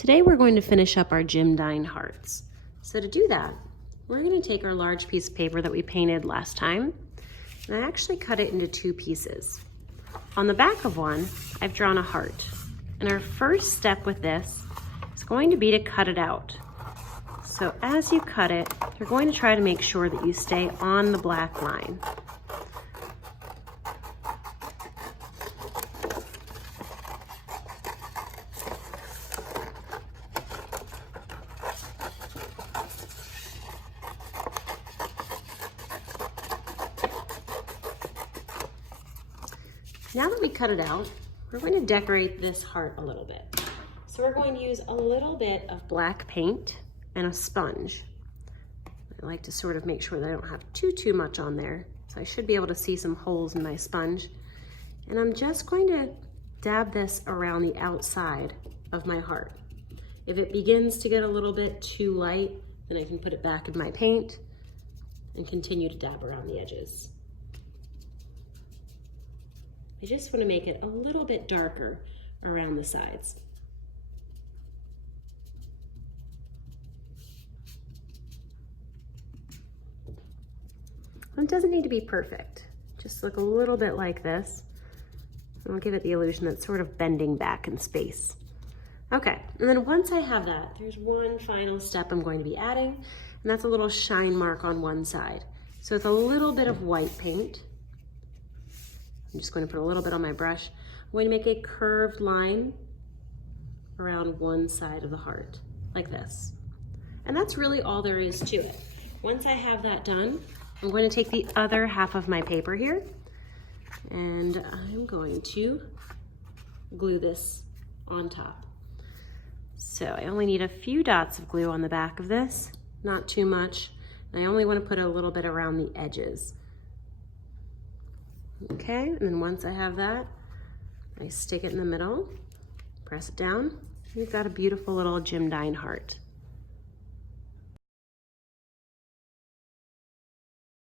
Today we're going to finish up our Jim Dine hearts. So to do that, we're going to take our large piece of paper that we painted last time, and I actually cut it into two pieces. On the back of one, I've drawn a heart. And our first step with this is going to be to cut it out. So as you cut it, you're going to try to make sure that you stay on the black line. Now that we cut it out, we're going to decorate this heart a little bit. So we're going to use a little bit of black paint and a sponge. I like to sort of make sure that I don't have too much on there. So I should be able to see some holes in my sponge. And I'm just going to dab this around the outside of my heart. If it begins to get a little bit too light, then I can put it back in my paint and continue to dab around the edges. I just want to make it a little bit darker around the sides. It doesn't need to be perfect. Just look a little bit like this. And I'll give it the illusion that it's sort of bending back in space. Okay, and then once I have that, there's one final step I'm going to be adding, and that's a little shine mark on one side. So with a little bit of white paint, I'm just going to put a little bit on my brush. I'm going to make a curved line around one side of the heart, like this. And that's really all there is to it. Once I have that done, I'm going to take the other half of my paper here, and I'm going to glue this on top. So I only need a few dots of glue on the back of this, not too much. And I only want to put a little bit around the edges. Okay, and then once I have that, I stick it in the middle, press it down, and you've got a beautiful little Jim Dine heart.